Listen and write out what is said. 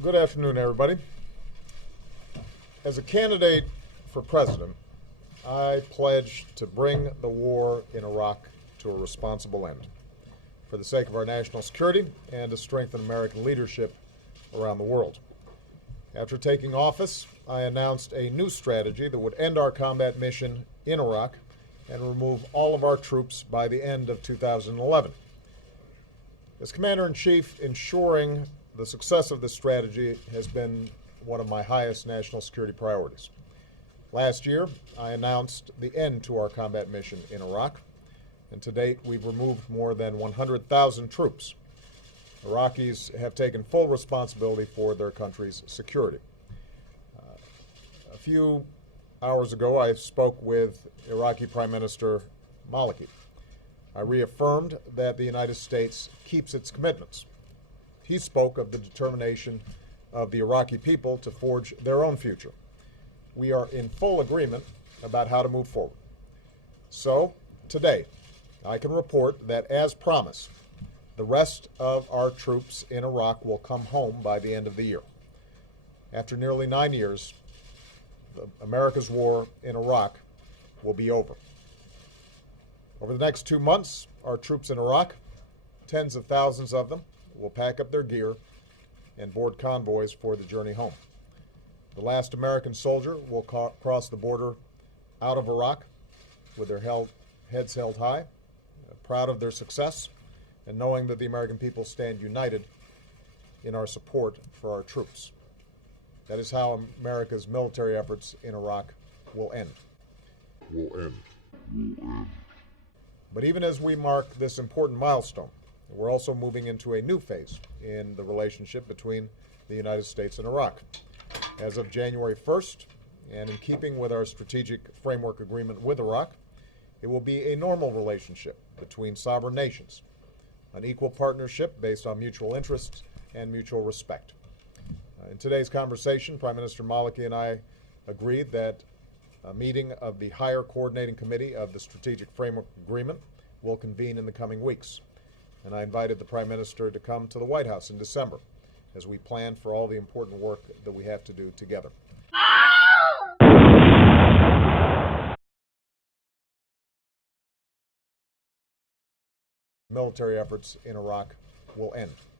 Good afternoon, everybody. As a candidate for president, I pledge to bring the war in Iraq to a responsible end for the sake of our national security and to strengthen American leadership around the world. After taking office, I announced a new strategy that would end our combat mission in Iraq and remove all of our troops by the end of 2011. As Commander-in-Chief, ensuring the success of this strategy has been one of my highest national security priorities. Last year, I announced the end to our combat mission in Iraq, and to date, we've removed more than 100,000 troops. Iraqis have taken full responsibility for their country's security. A few hours ago, I spoke with Iraqi Prime Minister Maliki. I reaffirmed that the United States keeps its commitments. He spoke of the determination of the Iraqi people to forge their own future. We are in full agreement about how to move forward. So, today, I can report that, as promised, the rest of our troops in Iraq will come home by the end of the year. After nearly 9 years, America's war in Iraq will be over. Over the next 2 months, our troops in Iraq, tens of thousands of them, will pack up their gear and board convoys for the journey home. The last American soldier will cross the border out of Iraq with their heads held high, proud of their success, and knowing that the American people stand united in our support for our troops. That is how America's military efforts in Iraq will end. But even as we mark this important milestone, we're also moving into a new phase in the relationship between the United States and Iraq. As of January 1st, and in keeping with our strategic framework agreement with Iraq, it will be a normal relationship between sovereign nations, an equal partnership based on mutual interests and mutual respect. In today's conversation, Prime Minister Maliki and I agreed that a meeting of the Higher Coordinating Committee of the Strategic Framework Agreement will convene in the coming weeks. And I invited the Prime Minister to come to the White House in December as we plan for all the important work that we have to do together. Military efforts in Iraq will end.